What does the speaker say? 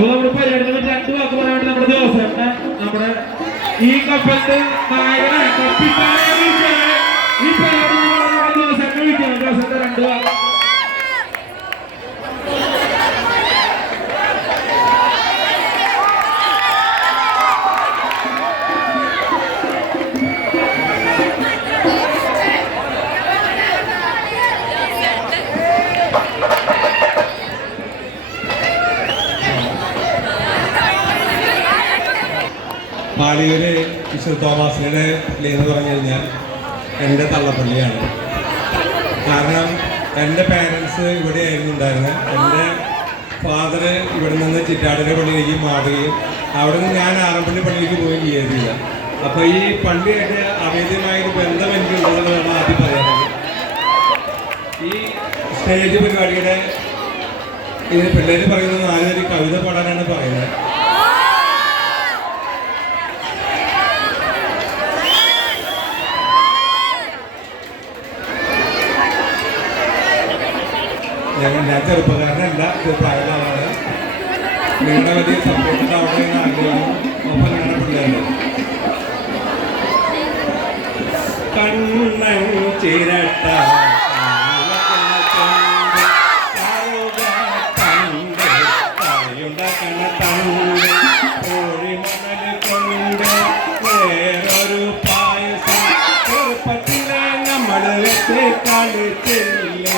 നമ്മുടെ പരിഗണന രണ്ട് വാക്ക് പറയാണ്ട് നമ്മുടെ ദിവസം നമ്മുടെ ഈ കപ്പലിന്റെ നായകനെ കപ്പിത്താനെ ഈ പേര് പാലിയൂര് വിശ്വ തോമാസിനെ എന്ന് പറഞ്ഞു കഴിഞ്ഞാൽ എന്റെ തള്ളപ്പള്ളിയാണ്. കാരണം എന്റെ പാരൻസ് ഇവിടെയായിരുന്നു ഉണ്ടായിരുന്നത് എന്റെ ഫാദർ ഇവിടെ നിന്ന് ചിറ്റാടിന്റെ പള്ളിയിലേക്ക് മാറുകയും അവിടെ നിന്ന് ഞാൻ ആറമ്പള്ളി പള്ളിയിലേക്ക് പോവുകയും ചെയ്തില്ല അപ്പോൾ ഈ പള്ളിയായിട്ട് അഭേദ്യമായൊരു ബന്ധം എനിക്കുണ്ടെന്നുള്ളതാണ് ആദ്യം പറയാനുള്ളത് ഈ സ്റ്റേജ് പരിപാടിയുടെ ഇത് പിള്ളേർ പറയുന്നത് നാലുപേര് കവിത പാടാനാണ് പറയുന്നത്. ഞങ്ങൾ ഞാൻ ചെറുപ്പക്കാരനല്ല പ്രായമാണ് നിങ്ങളുടെ വലിയ സപ്പോർട്ട് ഉണ്ടാവണം എന്ന് ആഗ്രഹം ഒപ്പം ഞങ്ങളുടെ പിള്ളേരുടെ. കണ്ണൻ ചിരട്ട കളിച്ചില്ല